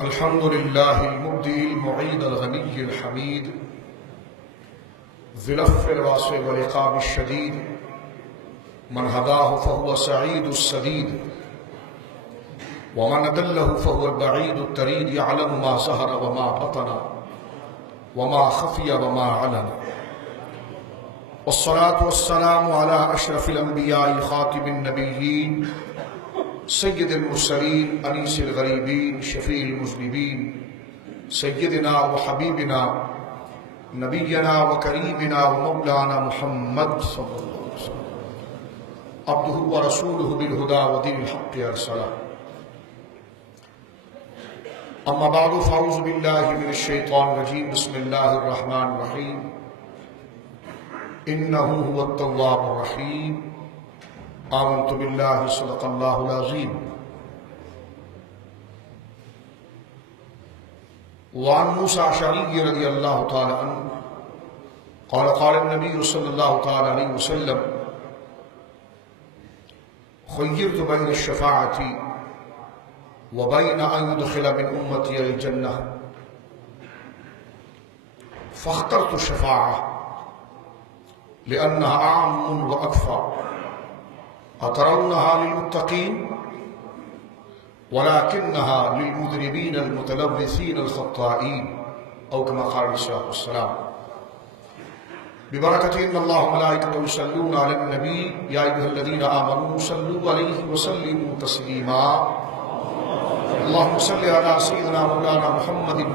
الحمد لله المبدئ المعيد الغني الحميد ذي العفو الواسع والعقاب الشديد من هداه فهو سعيد السديد ومن أضله فهو البعيد التريد يعلم ما ظهر وما بطن وما خفي وما علن والصلاة والسلام على أشرف الأنبياء خاتم النبيين سيد المرسلين أنيس الغريبين شفيع المذنبين سيدنا وحبيبنا نبينا وكريمنا ومولانا محمد صلى الله عليه وسلم عبده ورسوله بالهدى ودين الحق أرسله. أما بعد فأعوذ بالله من الشيطان الرجيم. بسم الله الرحمن الرحيم. إنه هو التواب الرحيم. آمنت بالله صدق الله العظيم. وعن موسى الأشعري رضي الله تعالى عنه قال قال النبي صلى الله تعالى عليه وسلم خيرت بين الشفاعة وبين أن يدخل من أمتي الجنة فاخترت الشفاعة لأنها أعم وأكفى. أترونها للمتقين ولكنها للمذنبين المتلوثين الخطائين أو كما قال عليه الصلاة والسلام. ببركة إن الله وملائكته يصلون على النبي يا أيها الذين آمنوا صلوا عليه وسلموا تسليما. اللهم صل على سيدنا مولانا محمد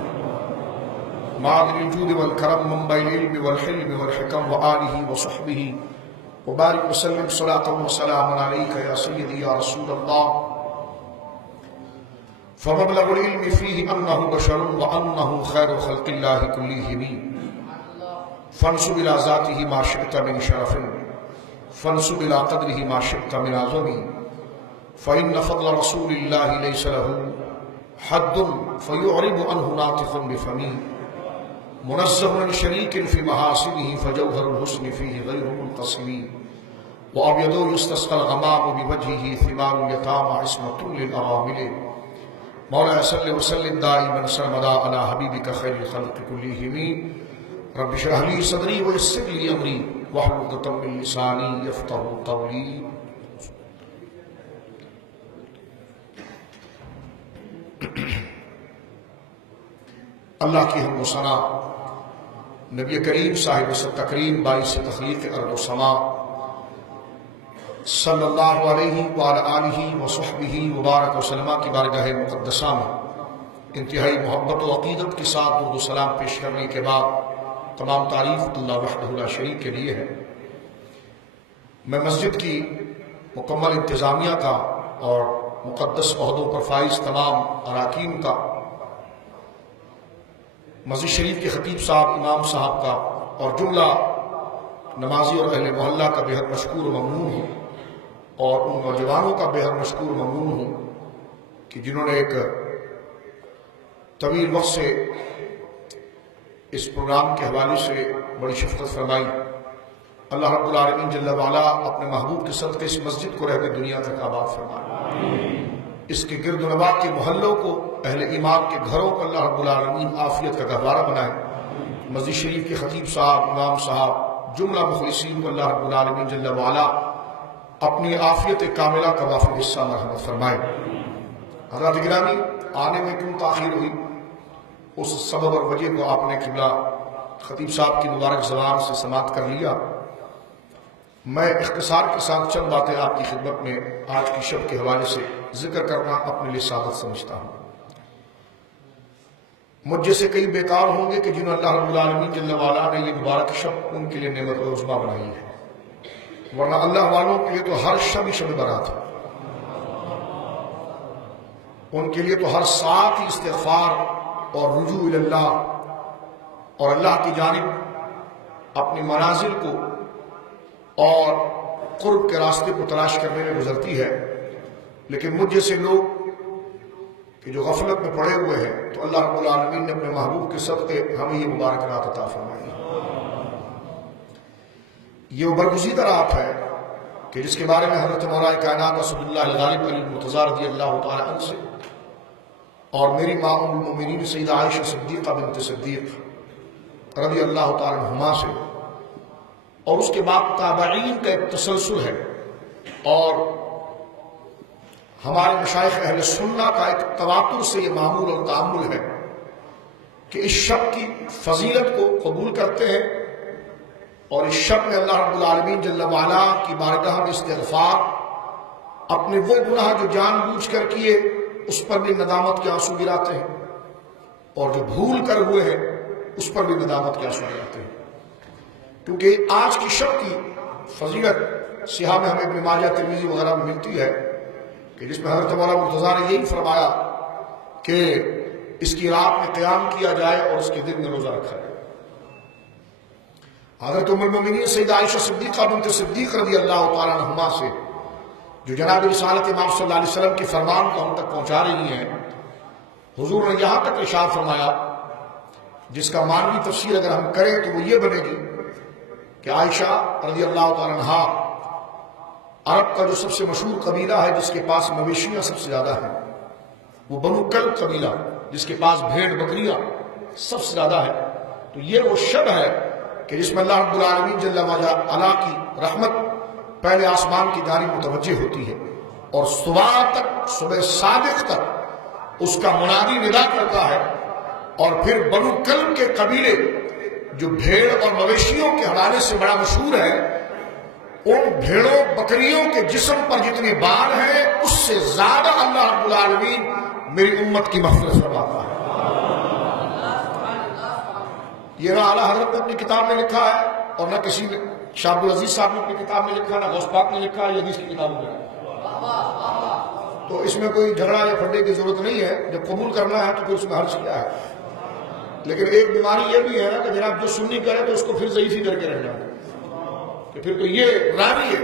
معدن الجود والكرم منبع العلم والحلم والحكم وآله وصحبه وبارك وسلم صلاة وسلاما عليك يا سيدي يا رسول الله. فمبلغ العلم فيه أنه بشر وأنه خير خلق الله كلهم. فانسب إلى ذاته ما شئت من شرف فانسب إلى قدره ما شئت من عظم. فإن فضل رسول الله ليس له حد فيعرب عنه ناطق بفمه. منزه عن شريك في محاسنه فجوهر الحسن فيه غير منقسم. وأبيض يستسقى الغمام بوجهه ثمار اليتامى عصمة للأرامل. مولاي صل وسلم دائما سرمدا على حبيبك خير الخلق كلهم. رب اشرح لي صدري ويسر لي أمري واحلل عقدة من لساني يفقهوا قولي. اللہ کی حمد و ثنا نبی کریم صاحب تکریم باعث تخلیق ارض و سما صلی اللہ علیہ وآلہ آلہ وصحبہ وبارک وسلم کی بارگاہ مقدسہ میں انتہائی محبت و عقیدت کے ساتھ درود و سلام پیش کرنے کے بعد تمام تعریف اللہ وحدہ لا شریک کے لیے ہے. میں مسجد کی مکمل انتظامیہ کا اور مقدس عہدوں پر فائز تمام اراکین کا، مسجد شریف کے خطیب صاحب، امام صاحب کا اور جملہ نمازی اور اہل محلہ کا بے حد مشکور و ممنون ہوں، اور ان نوجوانوں کا بے حد مشکور و ممنون ہوں کہ جنہوں نے ایک طویل وقت سے اس پروگرام کے حوالے سے بڑی شفقت فرمائی. اللہ رب العالمین جل وعلا اپنے محبوب کے صدقے اس مسجد کو رہتے دنیا تک آباد فرمائے. اس کے گرد و نواح کے محلوں کو، اہل ایمان کے گھروں کو اللہ رب العالمین عافیت کا گہوارہ بنائے. مسجد شریف کے خطیب صاحب، امام صاحب، جملہ مخلصین کو اللہ رب العالمین جل وعلا اپنی عافیت کاملہ کا وافر حصہ مرحمت فرمائے. حضرات گرامی، آنے میں کیوں تاخیر ہوئی، اس سبب اور وجہ کو آپ نے قبلہ خطیب صاحب کی مبارک زبان سے سماعت کر لیا. میں اختصار کے ساتھ چند باتیں آپ کی خدمت میں آج کی شب کے حوالے سے ذکر کرنا اپنے لیے سعادت سمجھتا ہوں. مجھ جیسے کئی بیکار ہوں گے کہ جنہوں اللہ رب العالمین جل وعلا نے یہ مبارک شب ان کے لیے نعمت و عظمیٰ بنائی ہے، ورنہ اللہ والوں کے لیے تو ہر شب ہی شب برات ہے. ان کے لیے تو ہر ساتھ ہی استغفار اور رجوع اللہ اور اللہ کی جانب اپنی منازل کو اور قرب کے راستے کو تلاش کرنے میں گزرتی ہے. لیکن مجھ جیسے لوگ کہ جو غفلت میں پڑے ہوئے ہیں، تو اللہ رب العالمین نے اپنے محبوب کے صدقے ہمیں یہ مبارک رات عطا فرمائی. یہ وہ برگزیدہ رات ہے کہ جس کے بارے میں حضرت مولا کائنات اسد اللہ الغالب علی المرتضیٰ رضی اللہ تعالی عنہ سے اور میری ماں ام المؤمنین سیدہ عائشہ صدیقہ بنت صدیق رضی اللہ تعالی عنہما سے، اور اس کے بعد تابعین کا ایک تسلسل ہے، اور ہمارے مشائخ اہل سنہ کا ایک تواتر سے یہ معمول اور تعامل ہے کہ اس شب کی فضیلت کو قبول کرتے ہیں، اور اس شب میں اللہ رب العالمین جل وعلا کی بارگاہ میں استغفار، اپنے وہ گناہ جو جان بوجھ کر کیے اس پر بھی ندامت کے آنسو گراتے ہیں، اور جو بھول کر ہوئے ہیں اس پر بھی ندامت کے آنسو گراتے ہیں، کیونکہ آج کی شب کی فضیلت صحاح میں ہمیں ابن ماجہ ترمذی وغیرہ میں ملتی ہے کہ جس میں حضرت مولانا مرتضیٰ نے یہی فرمایا کہ اس کی رات میں قیام کیا جائے اور اس کے دن میں روزہ رکھا جائے۔ حضرت ام المؤمنین سیدہ عائشہ صدیقہ بنت صدیق رضی اللہ تعالیٰ عنہما سے جو جناب رسالت امام صلی اللہ علیہ وسلم کے فرمان کو ہم تک پہنچا رہی ہیں، حضور نے یہاں تک ارشاد فرمایا، جس کا معنوی تفسیر اگر ہم کریں تو وہ یہ بنے گی کہ عائشہ رضی اللہ تعالیٰ عنہا عرب کا جو سب سے مشہور قبیلہ ہے جس کے پاس مویشیاں سب سے زیادہ ہیں، وہ بنو کلب قبیلہ جس کے پاس بھیڑ بکریاں سب سے زیادہ ہے، تو یہ وہ شب ہے کہ جس میں اللہ رب العالمین جل وعلا کی رحمت پہلے آسمان کی جانب متوجہ ہوتی ہے، اور صبح تک، صبح صادق تک اس کا منادی ندا کرتا ہے، اور پھر بنو کلب کے قبیلے جو بھیڑ اور مویشیوں کے حوالے سے بڑا مشہور ہے، ان بھیڑوں بکریوں کے جسم پر جتنے بال ہیں اس سے زیادہ اللہ رب العالمین میری امت کی مغفرت فرماتا ہے۔ یہ نہ اعلیٰ حضرت نے اپنی کتاب میں لکھا ہے، اور نہ کسی نے، شاہ عبدالعزیز صاحب نے اپنی کتاب میں لکھا، نہ غوث پاک نے لکھا، یہ حدیث کی کتابوں میں، تو اس میں کوئی جھگڑا یا پھڈے کی ضرورت نہیں ہے۔ جب قبول کرنا ہے تو پھر اس میں حرج کیا ہے؟ لیکن ایک بیماری یہ بھی ہے نا کہ جناب جو سنی کرے تو اس کو پھر ضعیفی کر کے رہنا ہے کہ پھر تو یہ راوی ہے۔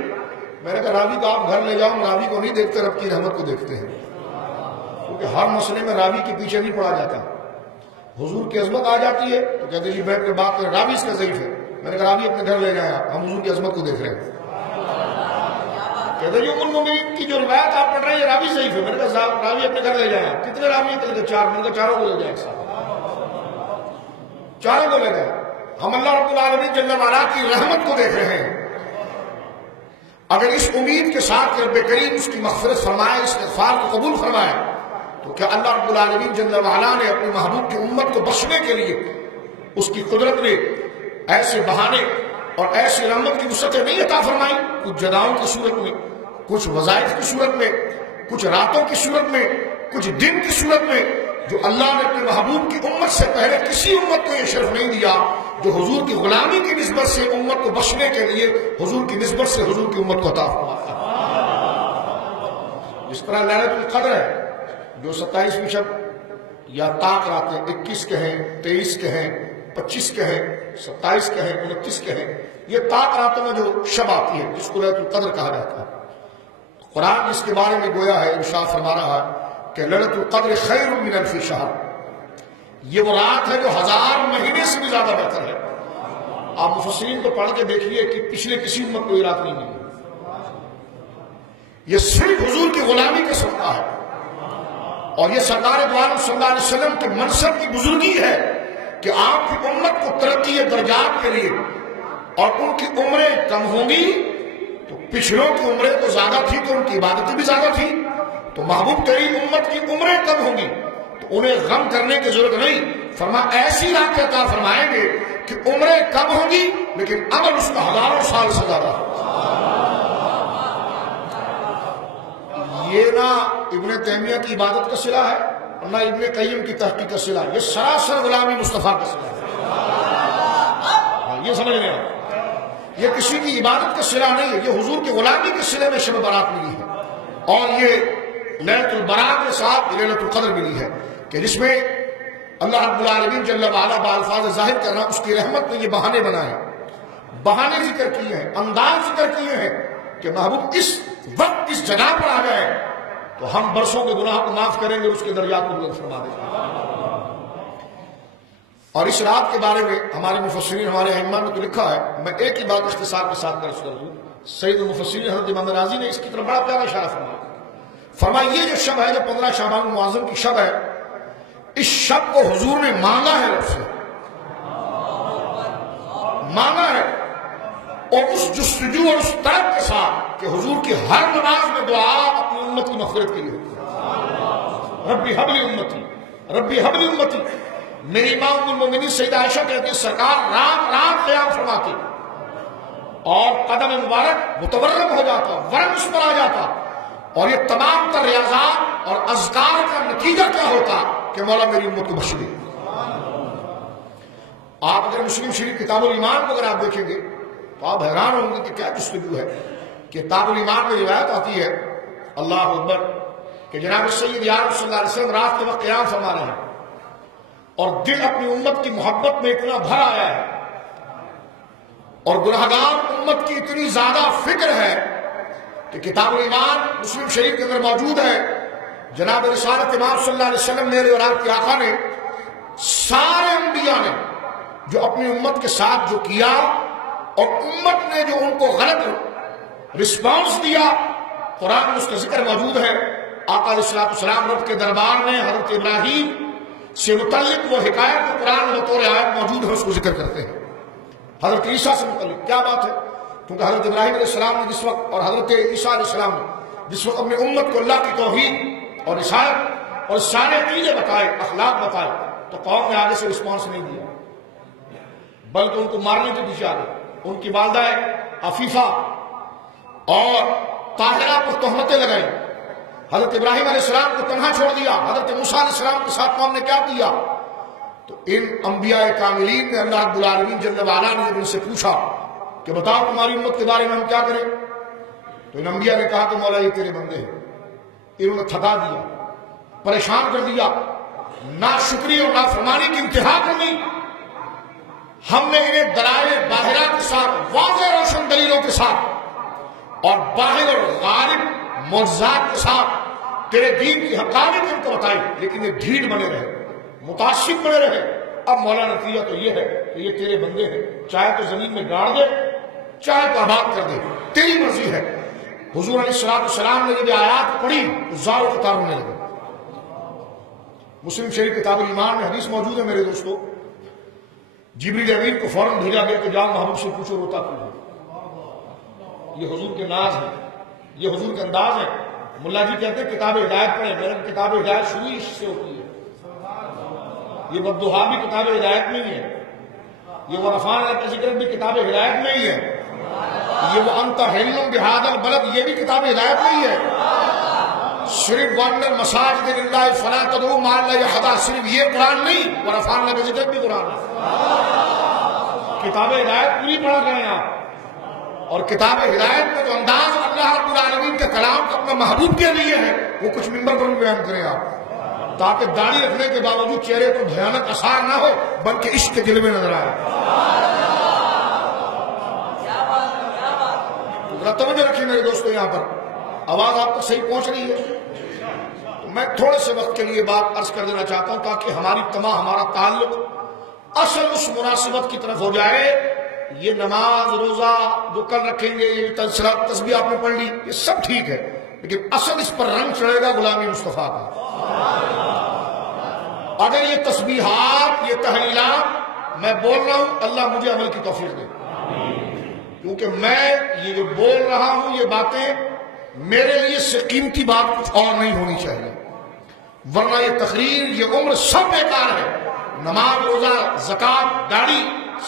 میں نے کہا راوی کو آپ گھر لے جاؤ، راوی کو نہیں دیکھتے، رب کی رحمت کو دیکھتے ہیں، کیونکہ ہر مسئلے میں راوی کے پیچھے نہیں پڑا جاتا۔ حضور کی عظمت آ جاتی ہے تو کہتے جی بیٹھ کے بات کریں، راوی اس کا ضعیف ہے۔ میں نے کہا راوی اپنے گھر لے جائیں، ہم حضور کی عظمت کو دیکھ رہے ہیں۔ کہتے جی ام المؤمنین کی جو روایت آپ پڑھ رہے ہیں یہ راوی ضعیف ہے۔ میں نے کہا راوی اپنے گھر لے جائیں۔ کتنے راوی ہیں؟ کہ 4۔ میں نے کہا چاروں کو لے جائیں، چاروں کو لے جائیں۔ ہم اللہ رب العالمین جل وعلا کی رحمت کو دیکھ رہے ہیں۔ اگر اس امید کے ساتھ کہ رب کریم اس کی مغفرت فرمائے، استغفار کو قبول فرمائے، تو کیا اللہ رب العالمین جل وعلا نے اپنے محبوب کی امت کو بخشنے کے لیے اس کی قدرت نے ایسے بہانے اور ایسی رحمت کی وسعتیں نہیں عطا فرمائی؟ کچھ جداؤں کی صورت میں، کچھ وظائف کی صورت میں، کچھ راتوں کی صورت میں، کچھ دن کی صورت میں، جو اللہ نے اپنے محبوب کی امت سے پہلے کسی امت کو یہ شرف نہیں دیا، جو حضور کی غلامی کی نسبت سے امت کو بخشنے کے لیے حضور کی نسبت سے حضور کی امت کو عطا فرماتا ہے۔ جس طرح لیلۃ القدر ہے، جو 27ویں شب یا طاق راتیں 21 کہیں، 23 کہیں، 25 کہیں، 27 کہیں، 29 کہیں، یہ طاق راتوں میں جو شب آتی ہے جس کو لیلۃ القدر کہا جاتا ہے، قرآن جس کے بارے میں گویا ہے ارشاد فرما رہا ہے کہ لیلۃ القدر خیر من الف شہر، یہ وہ رات ہے جو 1000 مہینے سے بھی زیادہ بہتر ہے۔ آپ مفسرین کو پڑھ کے دیکھیے کہ پچھلے کسی امت کو یہ رات نہیں ملی، یہ صرف حضور کی غلامی کا صدقہ ہے، اور یہ سرکار دو عالم صلی اللہ علیہ وسلم کے منصب کی بزرگی ہے کہ آپ کی امت کو ترقی درجات کے لیے، اور ان کی عمریں کم ہوں گی تو پچھلوں کی عمریں تو زیادہ تھی تو ان کی عبادتیں بھی زیادہ تھی، تو محبوب کریم امت کی عمریں کم ہوں گی تو انہیں غم کرنے کی ضرورت نہیں، فرمایا ایسی رات عطا فرمائیں گے کہ عمریں کم ہوں گی لیکن عمل اس کا 1000 سال سے زیادہ ہوگا۔ یہ نہ ابن تیمیہ کی عبادت کا صلہ ہے اور نہ ابن قیم کی تحقیق کا صلہ ہے، یہ سراسر غلامی مصطفیٰ کا صلہ ہے۔ یہ سمجھ لیں، یہ کسی کی عبادت کا صلہ نہیں ہے، یہ حضور کی غلامی کے صلے میں شب برات ملی ہے، اور یہ لیلۃ البرات کے ساتھ لیلۃ القدر ملی ہے کہ جس میں اللہ رب العالمین جل وعلا بالفاظ ظاہر کرنا اس کی رحمت نے یہ بہانے بنائے، بہانے ذکر کیے ہیں، انداز ذکر کیے ہیں کہ محبوب اس وقت اس جگہ پر آ گئے تو ہم برسوں کے گناہ کو معاف کریں گے، اس کے درجات کو بلند فرما دیں گے۔ اور اس رات کے بارے میں ہمارے مفسرین، ہمارے ائمہ نے تو لکھا ہے، میں ایک ہی بات اختصار کے ساتھ درج کر دوں۔ سید المفسرین حضرت امام راضی نے اس کی طرف بڑا پیارا اشارہ فرمایا، فرمایا یہ جو شب ہے، جو 15 شعبان المعظم کی شب ہے، اس شب کو حضور نے مانگا ہے، رب سے مانگا ہے، اور اس جستجو اور اس طلب کے ساتھ کہ حضور کی ہر نماز میں دعا اپنی امت کی مغفرت کے لیے ہوتی ہے۔ ربی حبلی امتی، ربی حبلی امتی۔ میری ماں ام المومنین سیدہ عائشہ کہتی ہے سرکار رات رات قیام فرماتے اور قدم مبارک متورم ہو جاتا، ورم اس پر آ جاتا، اور یہ تمام تر ریاضات اور اذکار کا نتیجہ کیا ہوتا کہ مولا میری امت کو بخش دے۔ آپ اگر مسلم شریف کتاب الایمان کو اگر آپ دیکھیں گے تو آپ حیران ہوں گے کہ کیا جستجو ہے۔ کتاب الایمان میں روایت آتی ہے، اللہ اکبر، کہ جناب سید یار صلی اللہ علیہ وسلم رات کے وقت قیام فرما رہے ہیں اور دل اپنی امت کی محبت میں اتنا بھر آیا ہے اور گناہگار امت کی اتنی زیادہ فکر ہے کہ کتاب الایمان مسلم شریف کے اندر موجود ہے، جناب رسالت امام صلی اللہ علیہ وسلم میرے اور آپ کے آقا نے سارے انبیاء نے جو اپنی امت کے ساتھ جو کیا اور امت نے جو ان کو غلط رسپانس دیا، قرآن میں اس کا ذکر موجود ہے۔ آقا علیہ السلام رب کے دربار میں حضرت ابراہیم سے متعلق وہ حکایت جو قرآن میں بطور آیت موجود ہے اس کو ذکر کرتے ہیں۔ حضرت عیسیٰ سے متعلق کیا بات ہے، کیونکہ حضرت ابراہیم علیہ السلام نے جس وقت اور حضرت عیسیٰ علیہ السلام نے جس وقت اپنی امت کو اللہ کی توحید اور رسالت اور سارے عقیدے بتائے، اخلاق بتائے، تو قوم نے آگے سے رسپانس نہیں دیا بلکہ ان کو مارنے کے پیچھے آ گئے۔ ان کی والدہ عفیفہ اور طاہرہ پر تہمتیں لگائیں، حضرت ابراہیم علیہ السلام کو تنہا چھوڑ دیا، حضرت موسیٰ علیہ السلام کے ساتھ قوم نے کیا کیا؟ تو ان انبیاء کاملین نے اللہ رب العالمین جل وعلا نے جب ان سے پوچھا کہ بتاؤ تمہاری امت کے بارے میں ہم کیا کریں، تو ان انبیاء نے کہا کہ مولا یہ تیرے بندے ہیں، انہوں نے تھکا دیا، پریشان کر دیا، ناشکری اور نافرمانی کی انتہا کر دی، ہم نے انہیں دلائل باہرہ کے ساتھ، واضح روشن دلیلوں کے ساتھ اور باہر اور غالب معجزات کے ساتھ تیرے دین کی حقانیت ان کو بتائی، لیکن یہ ڈھیڑ بنے رہے، متعصب بنے رہے۔ اب مولا نتیجہ تو یہ ہے کہ یہ تیرے بندے ہیں، چاہے تو زمین میں گاڑ دے، چاہے تو آباد کر دے، تیری مرضی ہے۔ حضور علیہ السلام نے جب آیات پڑھی تو زار و قطار ہونے لگے۔ مسلم شریف کتاب الایمان میں حدیث موجود ہے میرے دوستو، جبریل امین کو فوراً بھیجا گیا کہ جاؤ محبوب سے پوچھو روتا کیوں ہے۔ یہ حضور کے ناز ہے، یہ حضور کے انداز ہے۔ ملا جی کہتے ہیں کتاب ہدایت پڑھیں، میرے کتاب ہدایت شروع ہی اس سے ہوتی ہے۔ یہ بددعا بھی کتاب ہدایت میں ہی ہے، یہ وہ رفعنا لک ذکرک بھی کتاب ہدایت میں ہی ہے، یہ وہ انت حل بہذا البلد یہ بھی کتاب ہدایت میں ہی ہے۔ صرف وَأَنَّ الْمَسَاجِدَ لِلَّهِ فَلَا تَدْعُوا مَعَ اللَّهِ أَحَدًا صرف یہ قرآن نہیں، وَرَفَعْنَا لَكَ ذِكْرَكَ بھی قرآن ہے۔ کتاب ہدایت پوری پڑھ رہے ہیں آپ، اور کتاب ہدایت میں جو انداز اللہ رب العالمین کے کلام کو اپنے محبوب کے لیے ہے وہ کچھ منبر پر بھی بیان کریں آپ، تاکہ داڑھی رکھنے کے باوجود چہرے پر بھیانک اثار نہ ہو بلکہ عشق کے جلوے نظر آئے۔ توجہ رکھیے میرے دوستو، یہاں پر آواز آپ تک صحیح پہنچ رہی ہے؟ تو میں تھوڑے سے وقت کے لیے بات عرض کر دینا چاہتا ہوں تاکہ ہمارا تعلق اصل اس مناسبت کی طرف ہو جائے۔ یہ نماز روزہ جو کل رکھیں گے، یہ تسبیح آپ نے پڑھ لی، یہ سب ٹھیک ہے، لیکن اصل اس پر رنگ چڑھے گا غلامی مصطفیٰ کا۔ اگر یہ تسبیحات، یہ تحلیلات میں بول رہا ہوں، اللہ مجھے عمل کی توفیق دے، کیونکہ میں یہ جو بول رہا ہوں یہ باتیں میرے لیے سے قیمتی بات کچھ اور نہیں ہونی چاہیے، ورنہ یہ تقریر، یہ عمر سب بیکار ہے۔ نماز روزہ زکوٰۃ داڑھی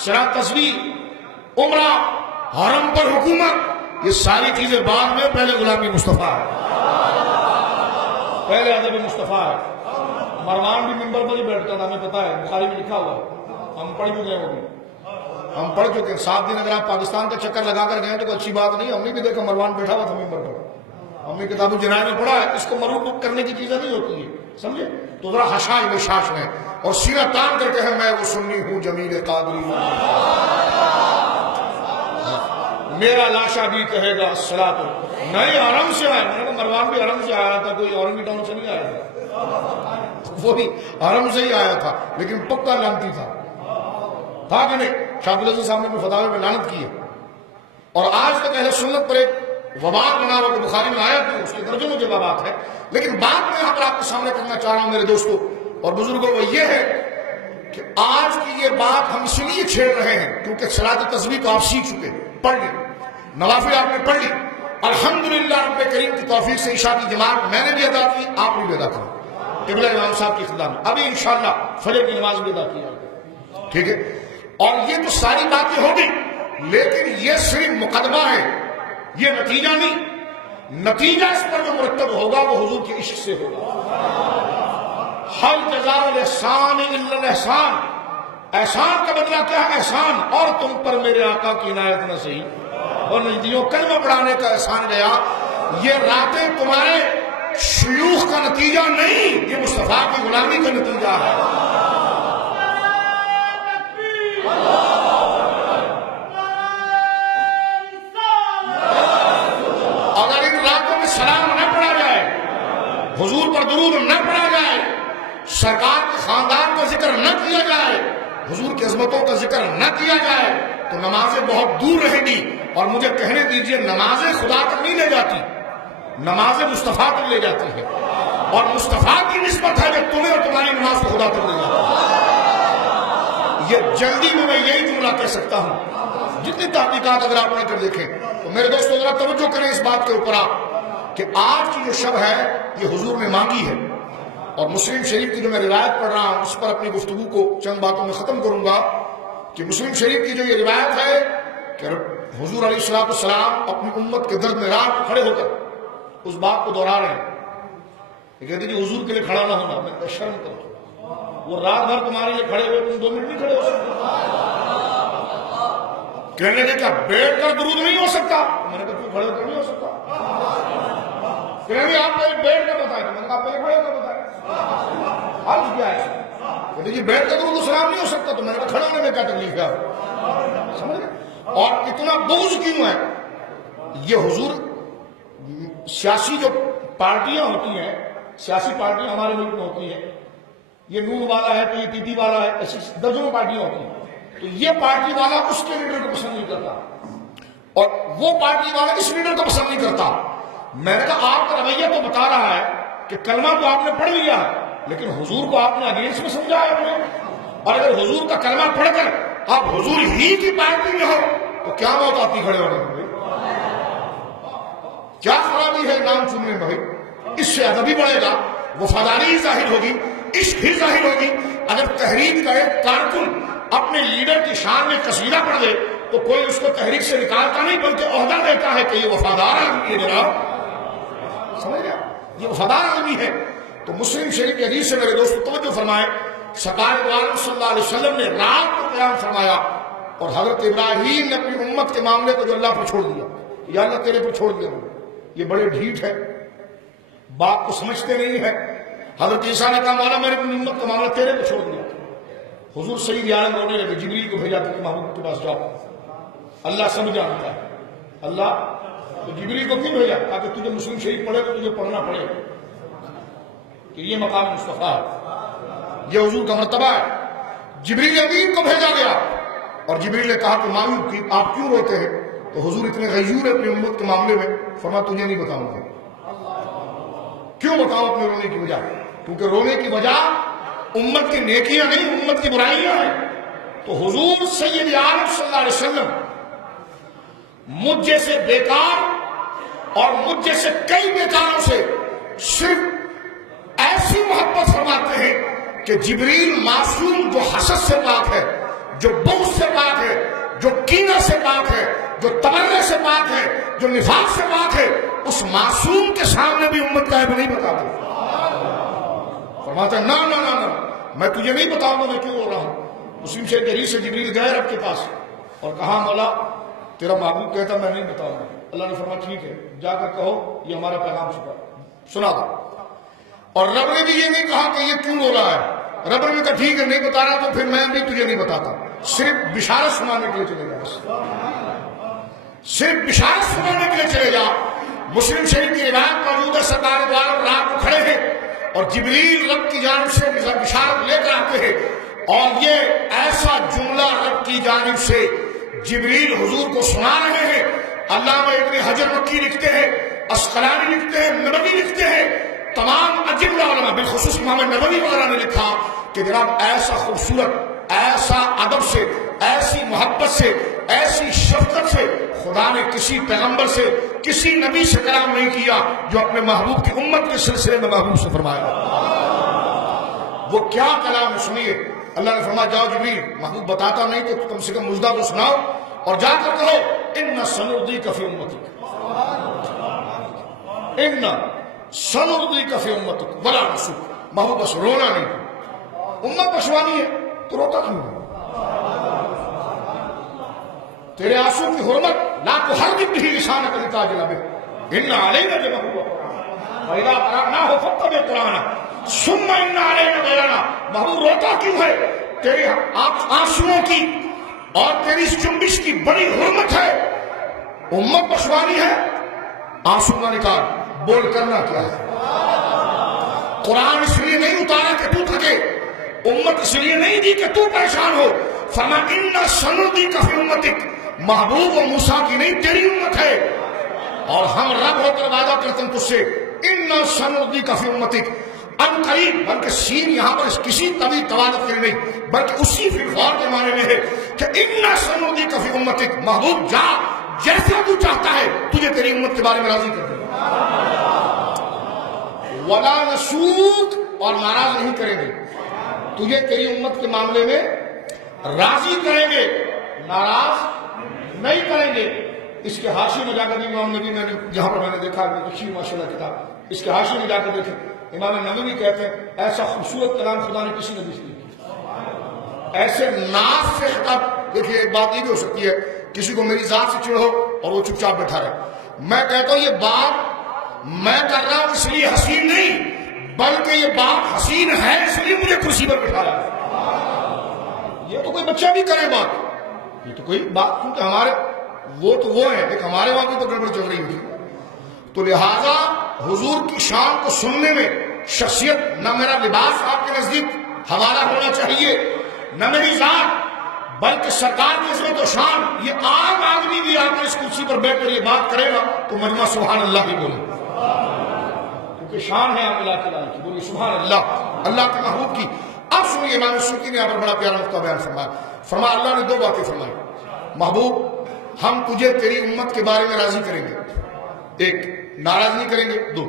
صلاۃ تسبیح عمرہ حرم پر حکومت، یہ ساری چیزیں بعد میں، پہلے غلامی مصطفیٰ ہے، پہلے ادب مصطفیٰ ہے۔ مروان بھی منبر پر ہی بیٹھتا تھا، ہمیں پتا ہے، بخاری میں لکھا ہوا ہے، ہم پڑھ چکے ہیں، وہ بھی ہم پڑھ چکے ہیں۔ 7 دن اگر آپ پاکستان کا چکر لگا کر گئے تو کوئی اچھی بات نہیں، ہم نے بھی دیکھا مروان بیٹھا ہوا تھا منبر پر، ہم نے کتاب الجنائز میں پڑھا ہے۔ اس کو مربوط کرنے کی چیزیں نہیں ہوتی ہے، سمجھے؟ تو ذرا حشائش بشاش میں اور سینہ تان کر کے ہے میں وہ سنی ہوں جمیل قادری، میرا لاشا بھی کہے گا الصلاۃ، نہیں حرم سے آیا، میں نے کہا مروان بھی حرم سے آیا تھا، کوئی اورنگی ٹاؤن سے نہیں آیا تھا، وہ بھی حرم سے ہی آیا تھا، لیکن پکا لانتی تھا کہ نہیں؟ شاہ عبدالعزیز صاحب نے اپنے فتاوے میں لعنت کی ہے، اور آج تک اہل سنت پر ایک وبال بنا ہوا کہ بخاری میں آیا تو اس کے درجنوں جوابات ہے، لیکن بات میں یہاں پر آپ کے سامنے کرنا چاہ رہا ہوں میرے دوستو، اور بزرگوں وہ یہ ہے کہ آج کی یہ بات ہم اس لیے چھیڑ رہے ہیں کیونکہ صلاۃ تسبیح تو آپ سیکھ چکے، پڑھ لی، نوافل آپ نے پڑھ لی، الحمدللہ رب کریم کی توفیق سے عشاء کی جماعت میں نے بھی ادا کی، آپ نے بھی ادا کی قبلہ امام صاحب کی خدمت میں، ابھی انشاءاللہ فجر کی نماز بھی ادا کی جائے گی، ٹھیک ہے؟ اور یہ تو ساری باتیں ہو گئی، لیکن یہ صرف مقدمہ ہے، یہ نتیجہ نہیں۔ نتیجہ اس پر جو مرتب ہوگا وہ حضور کے عشق سے ہوگا۔ حل جزاء الاحسان الا الاحسان، احسان کا بدلہ کیا ہے؟ احسان، اور تم پر میرے آقا کی عنایت نہ سہی اور نجدیوں کلمہ پڑھانے کا احسان گیا۔ یہ راتیں تمہارے شیوخ کا نتیجہ نہیں، یہ مصطفیٰ کی غلامی کا نتیجہ ہے۔ اگر ان راتوں میں سلام نہ پڑھا جائے، حضور پر درود نہ پڑھا جائے، سرکار کے خاندان کا ذکر نہ کیا جائے، حضور کی عظمتوں کا ذکر نہ کیا جائے، تو نمازیں بہت دور رہیں گی۔ اور مجھے کہنے دیجئے، نمازیں خدا تک نہیں لے جاتی، نمازیں مصطفیٰ تک لے جاتی ہیں، اور مصطفیٰ کی نسبت ہے کہ تمہیں اور تمہاری نماز کو خدا تک لے جاتی ہے۔ یہ جلدی میں یہی جملہ کہہ سکتا ہوں، جتنی تحقیقات اگر آپ پڑھ کر دیکھیں تو میرے دوستو ذرا توجہ کریں اس بات کے اوپر آپ کہ آج کی جو شب ہے یہ حضور نے مانگی ہے، اور مسلم شریف کی جو میں روایت پڑھ رہا ہوں اس پر اپنی گفتگو کو چند باتوں میں ختم کروں گا کہ مسلم شریف کی جو یہ روایت ہے کہ حضور علیہ السلام اپنی امت کے درد میں رات کھڑے ہو کر اس بات کو دہرا رہے ہیں، یہ کہتے ہیں کہ حضور کے لیے کھڑا نہ ہونا، میں شرم کروں، وہ رات بھر تمہارے لیے کھڑے ہوئے، تم 2 منٹ نہیں کھڑے ہو سکتے۔ کہنے لگے کیا بیٹھ کر درود نہیں ہو سکتا؟ میں نے کہا کیوں کھڑے ہو کر نہیں ہو سکتا؟ کہنے لگے آپ پہلے بیٹھ کر بتائیں، میں نے کہا پہلے کھڑے ہو کر بتائیں، حل کیا ہے؟ کہتے جی بیٹھ کر درود و سلام نہیں ہو سکتا، تو میں نے کہا کھڑے ہونے میں کیا تکلیف ہے؟ سمجھ گئے؟ اور اتنا بغض کیوں ہے؟ یہ حضور سیاسی جو پارٹیاں ہوتی ہیں، سیاسی پارٹیاں ہمارے ملک میں ہوتی ہیں، یہ نور والا ہے تو یہ پی پی والا ہے، ایسی درجنوں پارٹیاں ہوتی ہیں، تو یہ پارٹی والا اس کے لیڈر کو پسند نہیں کرتا اور وہ پارٹی والا اس لیڈر کو پسند نہیں کرتا۔ میں نے کہا آپ کا رویہ تو بتا رہا ہے کہ کلمہ تو آپ نے پڑھ لیا ہے، لیکن حضور کو آپ نے اگینسٹ میں سمجھا ہے اپنے، اور اگر حضور کا کلمہ پڑھ کر آپ حضور ہی کی پارٹی میں ہو تو کیا موت آتی کھڑے ہونے میں؟ کیا خرابی ہے نام چننے میں؟ اس سے ادب بھی بڑھے گا، وفاداری ہی ظاہر ہوگی، عشق ہی ظاہر ہوگی۔ اگر تحریک کا ایک کارکن اپنے لیڈر کی شان میں قصیدہ پڑھ دے تو کوئی اس کو تحریک سے نکالتا نہیں بلکہ عہدہ دیتا ہے کہ یہ وفادار آدمی ہے جناب، سمجھ گیا؟ یہ وفادار آدمی ہے۔ تو مسلم شریف کی حدیث سے میرے دوست توجہ فرمائے، سرکار دو عالم صلی اللہ علیہ وسلم نے رات کو قیام فرمایا، اور حضرت ابراہیم نے اپنی امت کے معاملے کو جو اللہ پر چھوڑ دیا، یا اللہ تیرے پر چھوڑ دیا، یہ بڑے ڈھیٹ ہے، بات کو سمجھتے نہیں ہے۔ حضرت عیسیٰ نے کہا مولا میں نے اپنی امت کا معاملہ تیرے پر چھوڑ دیا۔ حضور سید عالم رونے لگے، جبریل کو بھیجا کہ محبوب کے پاس جاؤ، اللہ سب جانتا ہے۔ اللہ تو جبریل کو کیوں بھیجا؟ تاکہ تجھے مسلم شریف پڑھے تو تجھے پڑھنا پڑے کہ یہ مقام مصطفیٰ ہے، یہ حضور کا مرتبہ ہے۔ جبریل امین کو بھیجا گیا اور جبریل نے کہا کہ معیوب کی آپ کیوں روتے ہیں؟ تو حضور اتنے غیور ہے اپنی امت کے معاملے میں، فرمایا تجھے نہیں بتاؤں گا۔ کیوں بتاؤں اپنے رونے کی وجہ؟ کیونکہ رونے کی وجہ امت کی نیکیاں نہیں، امت کی برائیاں ہیں۔ تو حضور سید عالم صلی اللہ علیہ وسلم مجھ جیسے بیکار اور مجھ جیسے کئی بیکاروں سے صرف ایسی محبت فرماتے ہیں کہ جبریل معصوم جو حسد سے پاک ہے، جو بغض سے پاک ہے، جو کینہ سے پاک ہے، جو تمنا سے پاک ہے، جو نفاق سے پاک ہے، اس معصوم کے سامنے بھی امت کا عیب نہیں بتاتے۔ فرماتا ہے نا نا نا نا، میں تجھے نہیں بتاؤں گا میں کیوں ہو رہا ہوں۔ مسلم شریف کے حدیث سے جبریل گئے رب کے پاس اور کہا مولا تیرا محبوب کہتا میں نہیں بتاؤں گا۔ اللہ نے فرمایا ٹھیک ہے جا کر کہو یہ ہمارا پیغام سنا دو۔ اور رب نے بھی یہ نہیں کہا کہ یہ کیوں ہو رہا ہے، رب نے کہا ٹھیک ہے نہیں بتا رہا تو پھر میں بھی تجھے نہیں بتاتا، صرف بشارت سنانے کے لیے چلے جا، صرف بشارت سنانے کے لیے چلے جا۔ مسلم شریف کی روایت موجود ہے، سرکار دو عالم رات کو کھڑے ہیں اور جبریل رب کی جانب سے بشارت لے کر آتے ہیں، اور یہ ایسا جملہ رب کی جانب سے جبریل حضور کو سنا رہے ہیں۔ علامہ ابن حجر مکی لکھتے ہیں، اسقلانی لکھتے ہیں، نبوی لکھتے ہیں تمام اجلہ علماء بالخصوص امام نووی وغیرہ نے لکھا کہ جناب ایسا خوبصورت، ایسا ادب سے، ایسی محبت سے، ایسی شفقت سے خدا نے کسی پیغمبر سے، کسی نبی سے کلام نہیں کیا جو اپنے محبوب کی امت کے سلسلے میں محبوب سے فرمایا۔ وہ کیا کلام ہے سنیے۔ اللہ نے فرمایا جاؤ جبریل، محبوب بتاتا نہیں تو کم سے کم مجدہ تو سناؤ، اور جا کر کہو ان سنردیک فی امتک، ان سنردیک فی امتک ولا نسوک۔ محبوب بس رونا نہیں، امت پشوانی ہے تو روتا کیوں ہے؟ تیرے آنسو کی حرمت لا تحرک به لسانک لتعجل به ان علینا جمعہ وَإِذَا قَرَأْنَاهُ فَاتَّبِعْ قُرْآنَهُ ثُمَّ إِنَّ عَلَيْنَا بَيَانَهُ۔ محبوب روتا کیوں ہے؟ تیرے آنسوؤں کی اور تیری اس جنبش کی بڑی حرمت ہے، امت پشوانی ہے، آنسو نہ نکال، بول کرنا کیا ہے؟ قرآن اس لیے نہیں اتارا کہ تو تھکے، امت اس لیے نہیں دی کہ تو پریشان ہو۔ فرمایا ان سنردیک فی امتک، محبوب و موسیٰ کی نہیں تیری امت ہے، اور ہم رب ہو کر وعدہ کرتے ہیں تجھ سے ان سنردیک فی امتک، ان قریب، بلکہ سین یہاں پر کسی طویل توالت کے لیے نہیں بلکہ اسی فی الفور کے معنی میں ہے کہ ان سنردیک فی امتک، محبوب جا جیسا تو چاہتا ہے تجھے تیری امت کے بارے میں راضی کر دیں، ولا نسوک، اور ناراض نہیں کریں گے، تجھے تیری امت کے معاملے میں راضی کریں گے، ناراض نہیں کریں گے۔ اس کے حاشیے میں جا کر امام نبی میں نے جہاں پر میں نے دیکھا اچھی ماشاءاللہ کتاب، اس کے حاشیے میں جا کر دیکھیں امام نووی کہتے ہیں ایسا خوبصورت کلام خدا نے کسی نبی سے نہیں کیا، ایسے ناز سے خطاب۔ دیکھیے ایک بات یہ بھی ہو سکتی ہے کسی کو میری ذات سے چڑ ہو اور وہ چپ چاپ بیٹھا رہے، میں کہتا ہوں یہ بات میں کر رہا ہوں اس لیے حسین نہیں بلکہ یہ بات حسین ہے اس لیے مجھے کرسی پر بٹھایا ہے۔ یہ تو کوئی بچہ بھی کرے بات، یہ تو کوئی بات، کیونکہ ہمارے وہ تو وہ ہیں، ایک ہمارے وہاں کی تو گڑبڑ چل رہی ہوتی، تو لہٰذا حضور کی شان کو سننے میں شخصیت، نہ میرا لباس آپ کے نزدیک حوالہ ہونا چاہیے، نہ میری ذات، بلکہ سرکار کی عظمت و شان۔ یہ عام آدمی بھی آپ اس کرسی پر بیٹھ کر یہ بات کرے گا تو مجمع سبحان اللہ ہی بولے، کیونکہ شان ہے آپ اللہ تعالیٰ کی، بولیے سبحان اللہ، اللہ کے محبوب کی۔ اب سنیے امام سیوطی نے یہاں پر بڑا پیارا نقطہ بیان فرمایا اللہ نے دو باتیں فرمائی، محبوب ہم تجھے تیری امت کے بارے میں راضی کریں گے، ایک ناراض نہیں کریں گے، دو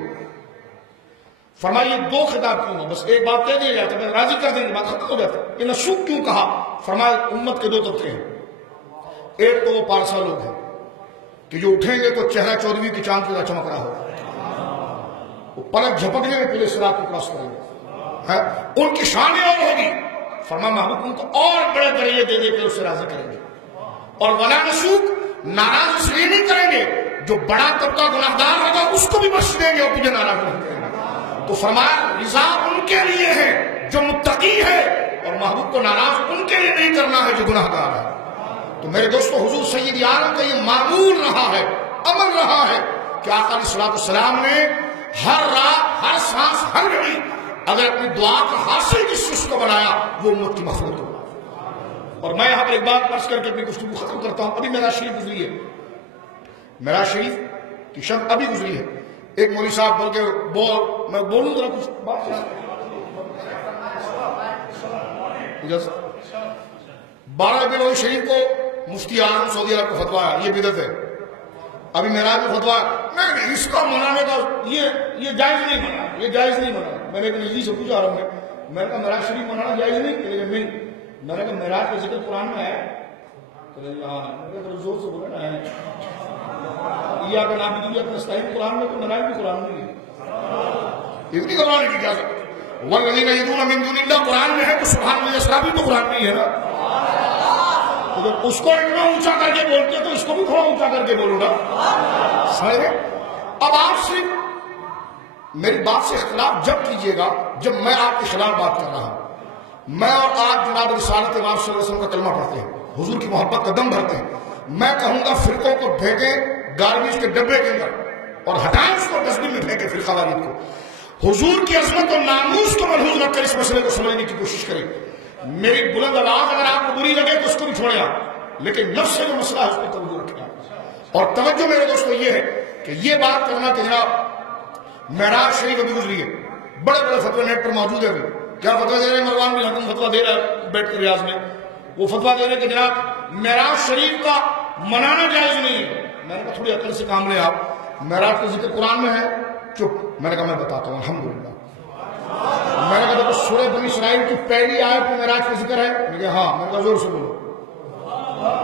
فرمایا یہ دو خطاب کیوں ہے؟ بس ایک بات کہہ دیا جاتا ہے راضی کر دیں گے بات ختم ہو جاتا ہے، یہ نسوک کیوں کہا؟ فرمایا امت کے دو طبقے ہیں، ایک تو وہ پارسا لوگ ہیں کہ جو اٹھیں گے تو چہرہ چودھویں کی چاند کی طرح چمک رہا ہوگا، وہ پلک جھپکنے میں پورے صراط کو کراس کریں گے، ان کی شانیں اور ہوگی۔ فرمایا محبوب ان کو اور بڑے درجے دے دے کے اسے راضی کریں گے، اور ولا نسوک، ناراض اس لیے نہیں کریں گے جو بڑا طبقہ گناہگار ہوگا اس کو بھی بخش دیں گے اور تجھے ناراض نہیں کریں گے۔ تو فرمایا رضا ان کے لیے ہے جو متقی ہے، اور محبوب کو ناراض ان کے لیے نہیں کرنا ہے جو گناہگار ہے۔ تو میرے دوستو حضور سید عالم کا یہ معمول رہا ہے، عمل رہا ہے کہ آقا علیہ الصلوۃ والسلام نے ہر رات، ہر سانس، ہر گھڑی اگر اپنی دعا کا حاصل جس سے اس کو بنایا وہ امت کی مغفرت ہو۔ اور میں یہاں پر ایک بات عرض کر کے اپنی گفتگو ختم کرتا ہوں، ابھی معراج شریف گزری ہے، معراج شریف کی شب ابھی گزری ہے، ایک مولوی صاحب بول کے میں بولوں ذرا کچھ بات، 12 ربیع شریف کو مفتی اعظم سعودی عرب کو فتویٰ ہے یہ بدعت ہے، ابھی معراج میں فتویٰ نہیں، اس کا منانے کا یہ جائز نہیں منا، یہ جائز نہیں منا۔ میں نے ایک نجی سے پوچھا رہا ہوں، میں نے کہا معراج شریف منانا جائز نہیں، میں نے کہا معراج کا ذکر قرآن میں ہے، زور سے بولا نا ہے، یا اگر آپ کی نستعین قرآن میں تو معراج بھی قرآن میں ہے، اتنی قرآن کی اجازت والذین یدعون من دون اللہ قرآن میں ہے تو سبحان اللہ اسلام بھی تو قرآن میں ہی ہے نا، تو جب اس کو اتنا اونچا کر کے بولتے تو اس کو بھی تھوڑا اونچا کر کے بولو نا، سمجھ گئے؟ اب آپ صرف میری بات سے اختلاف جب کیجئے گا جب میں آپ کے خلاف بات کر رہا ہوں، میں اور آپ جناب رسالت امام صلی اللہ علیہ وسلم کا کلمہ پڑھتے ہیں، حضور کی محبت کا دم بھرتے ہیں، میں کہوں گا فرقوں کو پھینکیں گاربیج کے ڈبے کے اندر اور ہٹائیں اس کو ڈسٹ بن میں پھینکیں فرقہ واریت کو، حضور کی عظمت اور ناموس کو ملحوظ رکھ کر اس مسئلے کو سمجھنے کی کوشش کریں۔ میری بلند آواز اگر آپ کو بری لگے تو اس کو بھی چھوڑیں آپ، لیکن نفس سے جو مسئلہ ہے اس پر توجہ رکھیں آپ، اور توجہ میرے دوستو یہ ہے کہ یہ بات کرنا کہ جناب معراج شریف ابھی گزری ہے، بڑے بڑے فتوے نیٹ پر موجود ہیں. کیا فتویٰ دے رہے ہیں؟ مروان بن حکم فتویٰ دے رہا ہے بیٹھ کر ریاض میں. وہ فتویٰ دے رہے ہیں کہ جناب معراج شریف کا منانا جائز نہیں ہے. میں نے کہا تھوڑی عقل سے کام لیں آپ، معراج کا ذکر قرآن میں ہے. چپ. میں نے کہا میں بتاتا ہوں. الحمدللہ. میں نے کہا دیکھو سورہ بنی اسرائیل کی پہلی آیت میں معراج کا ذکر ہے. میں نے کہا ہاں. میں نے کہا زور سے بولو.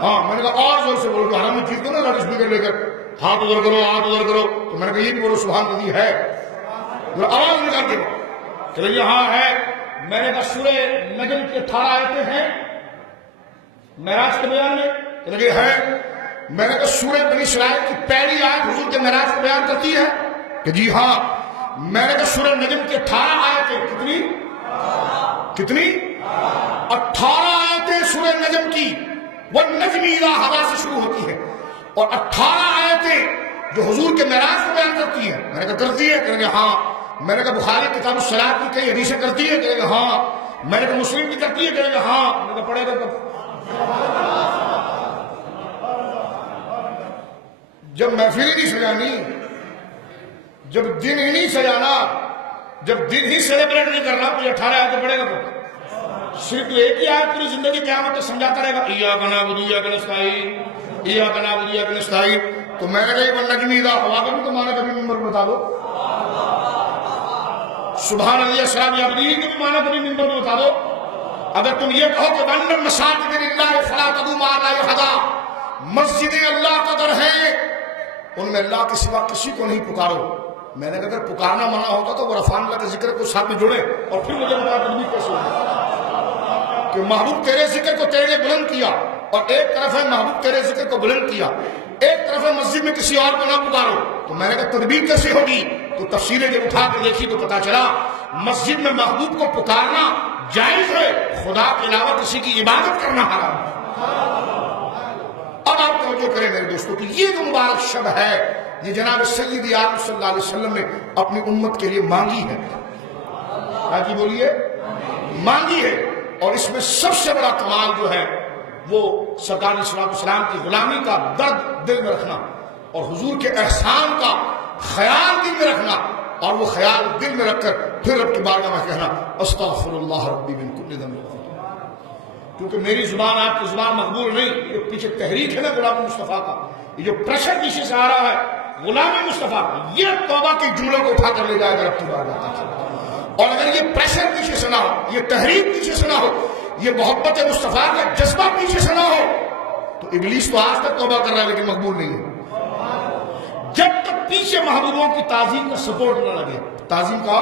ہاں. میں نے کہا اور زور سے بولو. حرام میں چیز کو نا لاؤڈ اسپیکر لے کر ہاتھ ادھر کرو ہاتھ ادھر کرو. تو میں نے کہا یہ بھی بولو سبحان اللہ ہے. آواز نکال کے چلو یہ ہاں ہے. میں نے کہا سورہ نجم کی 18 آیتیں ہیں معراج کے بیان میں. کہ لگے ہے. میں نے کہا سورہ بنی اسرائیل کی پہلی آیت حضور کے معراج کو بیان کرتی ہے. کہ جی ہاں. میں نے کہا سورہ نجم کی 18 آیتیں کتنی 18 آیتیں سورہ نجم کی والنجم اذا ہوا سے شروع ہوتی ہے، اور 18 آیتیں جو حضور کے معراج کو بیان کرتی ہیں. میں نے کہا کرتی ہے. کہ ہاں. میں نے کہا بخاری کتاب الصلاۃ کی کئی حدیثیں کرتی ہے. کہ ہاں. میں نے کہا مسلم کی کرتی ہے. کہ ہاں. میں نے کہا پڑھے گا کب؟ جب محفل ہی نہیں سجانی، جب دن ہی نہیں سجانا، جب دن ہی سیلیبریٹ نہیں کرنا تو یہ 18 آیتیں پڑھے گا کب؟ صرف ایک ہی آیت پوری زندگی قیامت تک سمجھاتا رہے گا ایاک نعبد وایاک نستعین ایاک نعبد وایاک نستعین. تو میں نے کہا والنجم اذا ہوا کا بھی تو معنی کبھی ممبر میں بتا دو. سبحان اللہ اسرا بعبدہ کے بھی معنی کبھی ممبر میں بتا دو. اگر تم یہ کہو کہ وَأَنَّ الْمَسَاجِدَ لِلَّهِ فَلَا تَدْعُوا مَعَ اللَّهِ أَحَدًا، مسجدیں اللہ کا در ہیں، ان میں اللہ کے سوا کسی کو نہیں پکارو. میں نے کہا اگر پکارنا منع ہوتا تو وہ رفعنا اللہ کے ذکر کو ساتھ میں جوڑے اور پھر مجھے بتا تدبیر کیسے ہوگی کہ محبوب تیرے ذکر کو تیرے لیے بلند کیا، اور ایک طرف ہے محبوب تیرے ذکر کو بلند کیا، ایک طرف ہے مسجد میں کسی اور کو نہ پکارو. تو میں نے کہا تدبیر کیسے ہوگی؟ تو تفسیریں جب اٹھا کے دیکھی تو پتا چلا مسجد میں محبوب کو پکارنا جائز ہے، خدا کے علاوہ کسی کی عبادت کرنا حرام ہے. اب آپ توجہ کریں میرے دوستوں کہ یہ جو مبارک شب ہے یہ جناب سید عالم صلی اللہ علیہ وسلم نے اپنی امت کے لیے مانگی ہے. کیا کی بولیے؟ مانگی ہے. اور اس میں سب سے بڑا کمال جو ہے وہ سرکار علیہ السلام کی غلامی کا درد دل میں رکھنا اور حضور کے احسان کا خیال دل میں رکھنا، اور وہ خیال دل میں رکھ کر پھر رب کی بارگاہ میں کہنا استغفر اللہ ربی من کل ذنب. کیونکہ میری زبان آپ کی زبان مقبول نہیں. یہ پیچھے تحریک ہے نا غلام مصطفیٰ کا، یہ جو پریشر پیچھے سے آ رہا ہے غلام مصطفیٰ کا، یہ توبہ کے جملوں کو اٹھا کر لے جائے گا رب کی بارگاہ تک. اور اگر یہ پریشر پیچھے سے نہ ہو، یہ تحریک پیچھے سے نہ ہو، یہ محبت مصطفیٰ کا جذبہ پیچھے سے نہ ہو، تو ابلیس تو آج تک توبہ کر رہا ہے لیکن مقبول نہیں ہے. جب تک پیچھے محبوبوں کی تعظیم کا سپورٹ نہ لگے، تعظیم کا.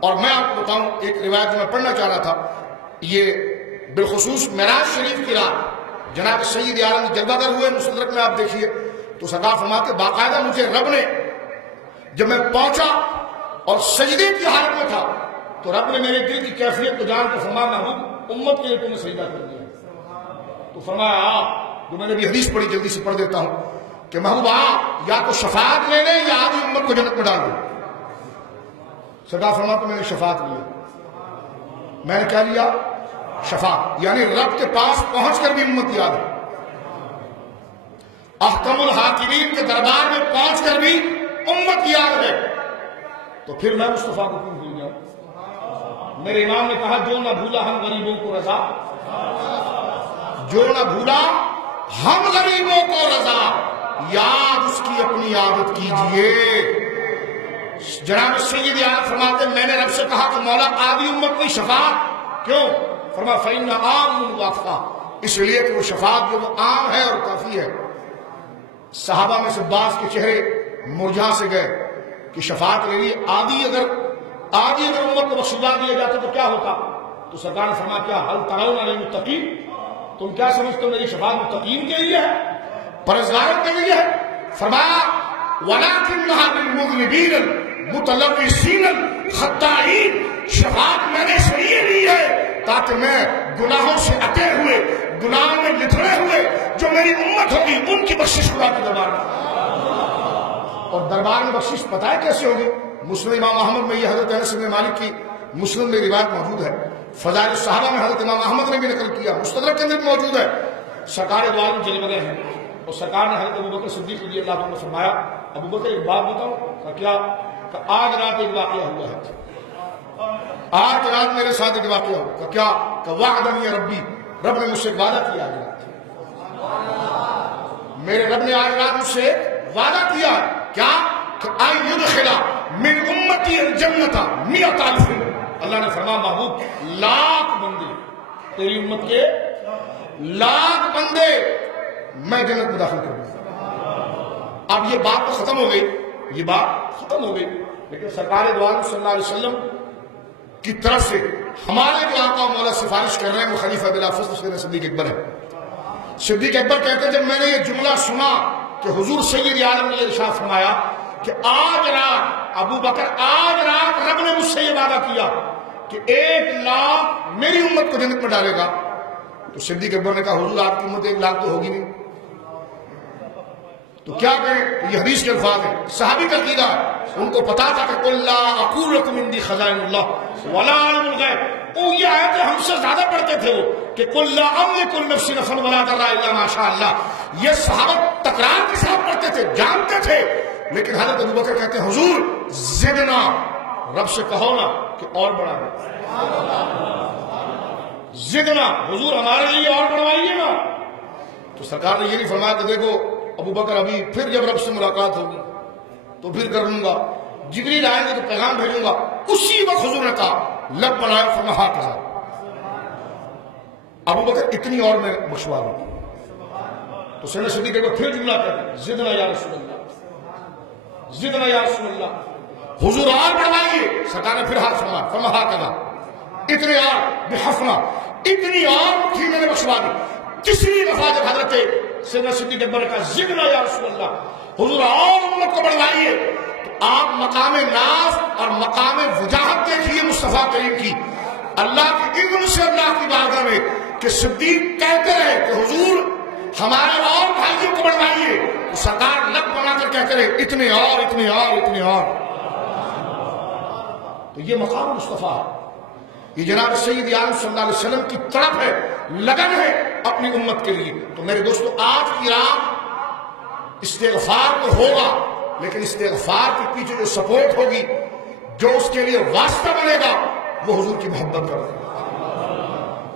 اور میں آپ کو بتاؤں ایک روایت جو میں پڑھنا چاہ رہا تھا، یہ بالخصوص معراج شریف کی رات جناب سید عالم جلوہ گر ہوئے. مستدرک میں آپ دیکھیے تو سرکار فرماتے باقاعدہ مجھے رب نے جب میں پہنچا اور سجدے کی حالت میں تھا تو رب نے میرے دل کی کیفیت کو جان کر فرمایا محبوب امت کے لیے تم نے سجدہ کر دیا. تو فرمایا جو میں نے بھی حدیث پڑھی جلدی سے پڑھ دیتا ہوں کہ محبوب یا تو شفاعت لے لیں یا آدھی امت کو جنت میں ڈال دیں. سرکار فرماتے میں نے شفاعت لی. میں نے کیا لیا؟ شفاعت. یعنی رب کے پاس پہنچ کر بھی امت یاد ہے، احکم الحاکمین کے دربار میں پہنچ کر بھی امت یاد ہے. تو پھر میں مصطفیٰ کو کیوں بھول جاؤں؟ میرے امام نے کہا جو نہ بھولا ہم غریبوں کو رضا، جو نہ بھولا ہم غریبوں کو رضا، یاد اس کی اپنی عادت کیجئے. جناب سید عالم فرماتے میں نے رب سے کہا کہ مولا آدھی امت کی شفاعت کیوں؟ فرمایا فإن عام وافقہ، اس لیے کہ وہ شفاعت جو وہ عام ہے اور کافی ہے. صحابہ میں سے بعض کے چہرے مرجھا سے گئے کہ شفاعت لے لیے، آدھی اگر امت کو بخشدہ دیا جاتا تو کیا ہوتا؟ تو سرکار نے فرمایا کیا حل ترون للمتقین، تم کیا سمجھتے ہو میری شفاعت متقین کے لیے ہے، پرہیزگاروں کے لیے ہے؟ فرمایا وَلَكِنَّهَا لِلْمُذْنِبِينَ الْمُتَلَوِّثِينَ الْخَطَّائِينَ، شفاعت میں نے اس لیے لی ہے تاکہ میں گناہوں سے اٹے ہوئے، گناہوں میں لتھڑے ہوئے جو میری امت ہوگی ان کی بخشش خدا کے دربار میں. اور دربار میں بخشش پتہ ہے کیسے ہوگی؟ مسلم امام احمد میں یہ حضرت انس بن مالک کی مسلم میں روایت موجود ہے، فضائل الصحابہ میں حضرت امام احمد نے بھی نقل کیا، مستدرک کے اندر موجود ہے. سرکار دو عالم جلوہ گر ہیں اور سرکار نے حضرت ابوبکر صدیق رضی اللہ عنہ فرمایا ابوبکر ایک بات بتاؤ. کیا؟ کہ آج رات ایک واقعہ ہوا ہے، آج رات میرے ساتھ ایک واقعہ ہوا کہ کیا کہ وعدنی ربی، رب نے مجھ سے وعدہ کیا آج رات، میرے رب نے آج رات مجھ سے وعدہ کیا کیا کہ ان یدخل من امتی الجنت 100,000، اللہ نے فرمایا محبوب لاکھ بندے تیری امت کے، لاکھ بندے میں جنت میں داخل کر دوں۔ اب یہ بات تو ختم ہو گئی، یہ بات ختم ہو گئی، لیکن سرکار دو عالم صلی اللہ علیہ وسلم کی طرف سے ہمارے جو آقا و مولا سفارش کر رہے ہیں وہ خلیفہ بلا فضل سیدنا صدیق اکبر ہے۔ صدیق اکبر کہتے ہیں جب میں نے یہ جملہ سنا کہ حضور سید عالم نے ارشاد فرمایا کہ آج رات ابو بکر، آج رات رب نے مجھ سے یہ وعدہ کیا کہ 1,00,000 میری امت کو جنت میں ڈالے گا، تو صدیق اکبر نے کہا حضور آپ کی امت 1,00,000 تو ہوگی نہیں، تو کیا کریں؟ یہ حدیث کے الفاظ ہیں، صحابی کا عقیدہ ہے، ان کو پتا تھا کہ قل لا اقول لکم عندی خزائن اللہ ولا اعلم الغیب، وہ یہ آیتیں ہم سے زیادہ پڑھتے تھے وہ کہ قل لا املک لنفسی نفعا ولا ضرا الا ما شاء اللہ، یہ صحابہ تکرار کے ساتھ پڑھتے تھے، جانتے تھے، لیکن حضرت ابوبکر کہتے ہیں حضور زدنا، رب سے کہو نا کہ اور بڑھا دے، زدنا حضور ہمارے لیے اور بڑھوائیے نا۔ تو سرکار نے یہ نہیں فرمایا کہ دیکھو ابو بکر ابھی پھر جب رب سے ملاقات ہوگی تو پھر کر لوں گا، جبریل آئیں گے تو پیغام بھیجوں گا، اسی وقت حضور نے کہا لب بنائے فرمایا کہا ابو بکر اتنی اور میں بخشوا دوں، تو سیدنا صدیق اکبر پھر جملہ کہتے ہیں زدنا یا رسول اللہ، زدنا یا رسول اللہ، حضور اور بڑھوائیے، سرکار نے پھر ہاتھ فرمایا کہا اتنے اور بحفنا، اتنی اور تھی میں نے بخشوا دی۔ تیسری دفعہ جب حضرت سیدنا صدیق اکبر نے کہا زدنا یا رسول اللہ، حضور اور امت کو بڑھوائیے، تو آپ مقام ناز اور مقام وجاہت دیکھیے مصطفیٰ کریم کی، اللہ کی اذن سے اللہ کی بارگاہ میں کہ صدیق کہتے رہے کہ حضور ہمارے اور بھائیوں کو بڑھوائیے، تو سرکار لب بنا کر کہتے رہے اتنے اور اتنے اور اتنے اور۔ تو یہ مقام مصطفیٰ ہے، یہ جناب سید عالم صلی اللہ علیہ وسلم کی طرف ہے، لگن ہے اپنی امت کے لیے۔ تو میرے دوستو آج کی رات استغفار تو ہوگا، لیکن استغفار کے پیچھے جو سپورٹ ہوگی، جو اس کے لیے واسطہ بنے گا، وہ حضور کی محبت کرے گا۔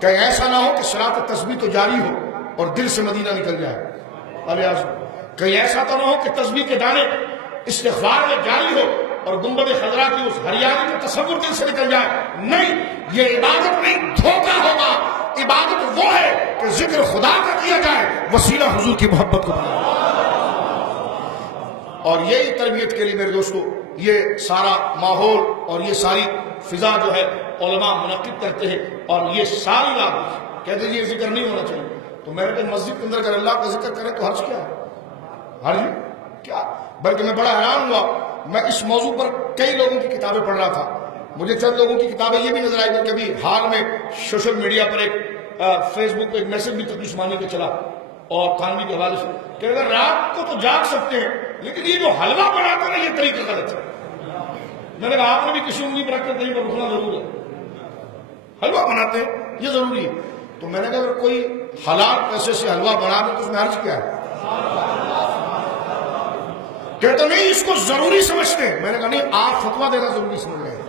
کہیں ایسا نہ ہو کہ صلاۃ تسبیح تو جاری ہو اور دل سے مدینہ نکل جائے، کہیں ایسا تو نہ ہو کہ تسبیح کے دانے استغفار میں جاری ہو اور گنبد خضرا کی اس ہریالی کا تصور دل سے نکل جائے، نہیں، یہ عبادت نہیں، دھوکہ ہوگا۔ عبادت وہ ہے کہ ذکر خدا کا کیا جائے، وسیلہ حضور کی محبت کو بنائے۔ اور یہی تربیت کے لیے میرے دوستو یہ سارا ماحول اور یہ ساری فضا جو ہے علماء منعقد کرتے ہیں، اور یہ ساری بات کہتے ہیں یہ ذکر نہیں ہونا چاہیے، تو میرے کہ مسجد کے اندر اگر اللہ کا ذکر کرے تو حرج کیا ہے؟ حرج کیا؟ بلکہ میں بڑا حیران ہوا، میں اس موضوع پر کئی لوگوں کی کتابیں پڑھ رہا تھا، مجھے چند لوگوں کی کتابیں یہ بھی نظر آئی کہ کبھی حال میں سوشل میڈیا پر ایک فیس بک پہ ایک میسج بھی تقدیس مانی کے چلا اور خانوی کے حوالے سے کہ اگر رات کو تو جاگ سکتے ہیں لیکن یہ جو حلوہ بناتے ہیں یہ طریقہ غلط ہے۔ میں نے کہا آپ نے بھی کسی انگلی پر رکھ کر کہیں پر رکنا ضرور ہے، حلوہ بناتے ہیں یہ ضروری ہے، تو میں نے کہا اگر کوئی حلال پیسے سے حلوہ بنا دے تو اس میں حرج کیا ہے؟ کہتے نہیں اس کو ضروری سمجھتے ہیں، میں نے کہا نہیں آپ فتویٰ دینا ضروری سمجھ رہے ہیں،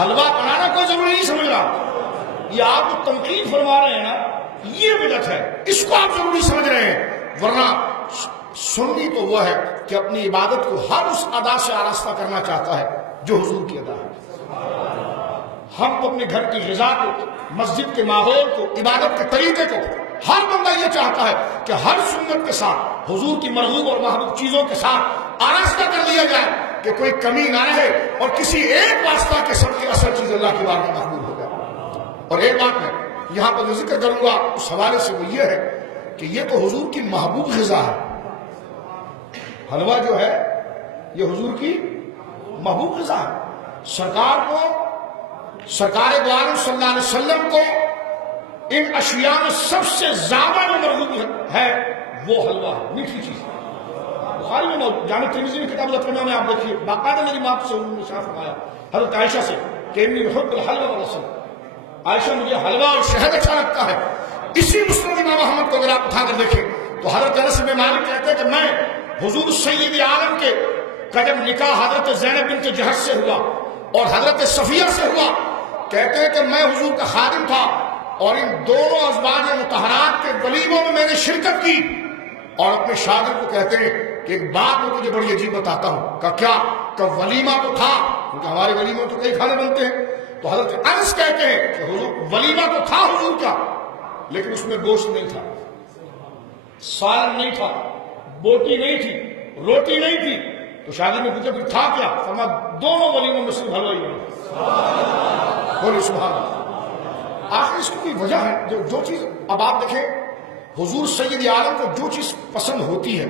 حلوہ بنانا کوئی ضروری نہیں سمجھ رہا، یہ آپ کو تنقید فرما رہے ہیں نا، یہ بدعت ہے، اس کو آپ ضروری سمجھ رہے ہیں۔ ورنہ سنی تو وہ ہے کہ اپنی عبادت کو ہر اس ادا سے آراستہ کرنا چاہتا ہے جو حضور کی ادا ہے۔ ہم تو اپنے گھر کی غذا کو، مسجد کے ماحول کو، عبادت کے طریقے کو، ہر بندہ یہ چاہتا ہے کہ ہر سنت کے ساتھ حضور کی مرغوب اور محبوب چیزوں کے ساتھ آراستہ کر لیا جائے کہ کوئی کمی نہ رہے اور کسی ایک واسطہ کے سب کی اصل چیز اللہ کی بارگاہ میں محبوب ہو جائے۔ اور ایک بات میں یہاں پر جو ذکر کروں گا اس حوالے سے وہ یہ ہے کہ یہ تو حضور کی محبوب غذا ہے، حلوہ جو ہے یہ حضور کی محبوب غذا ہے۔ سرکار کو، سرکار دو عالم صلی اللہ علیہ وسلم کو ان اشیاء میں سب سے زیادہ جو مرغوب ہے وہ حلوہ ہے، میٹھی چیز۔ بخاری میں جامع ترمذی میں کتاب الاطعمہ میں آپ دیکھیے باقاعدہ میری ماں سے انہوں نے شاہ فرمایا حضرت عائشہ سے کہ انی احب الحلوہ والعسل، عائشہ مجھے حلوہ اور شہد اچھا لگتا ہے۔ اسی مسند امام احمد کو اگر آپ اٹھا کر دیکھیں تو حضرت انس بن مالک کہتے ہیں کہ میں حضور سید عالم کے کہ جب نکاح حضرت زینب بنت جہش سے ہوا اور حضرت صفیہ سے ہوا، کہتے ہیں کہ میں حضور کا خادم تھا اور ان دونوں ازواج مطہرات کے ولیموں میں نے شرکت کی، اور اپنے شاگرد کو کہتے ہیں کہ ایک بات میں تجھے بڑی عجیب بتاتا ہوں۔ کہ کیا؟ کہ ولیمہ تو تھا، کیونکہ ہمارے ولیموں تو کئی کھانے بنتے ہیں، تو حضرت انس کہتے ہیں کہ حضور ولیمہ تو تھا حضور کا، لیکن اس میں گوشت نہیں تھا، سالن نہیں تھا، بوٹی نہیں تھی، روٹی نہیں تھی۔ تو شاگرد نے پوچھا پھر تھا کیا؟ فرمایا دونوں ولیموں میں صرف حلوہ ہی بنا۔ بولے سبحان اللہ۔ آخر اس کی کوئی وجہ ہے؟ جو چیز اب آپ دیکھیں، حضور سید عالم کو جو چیز پسند ہوتی ہے،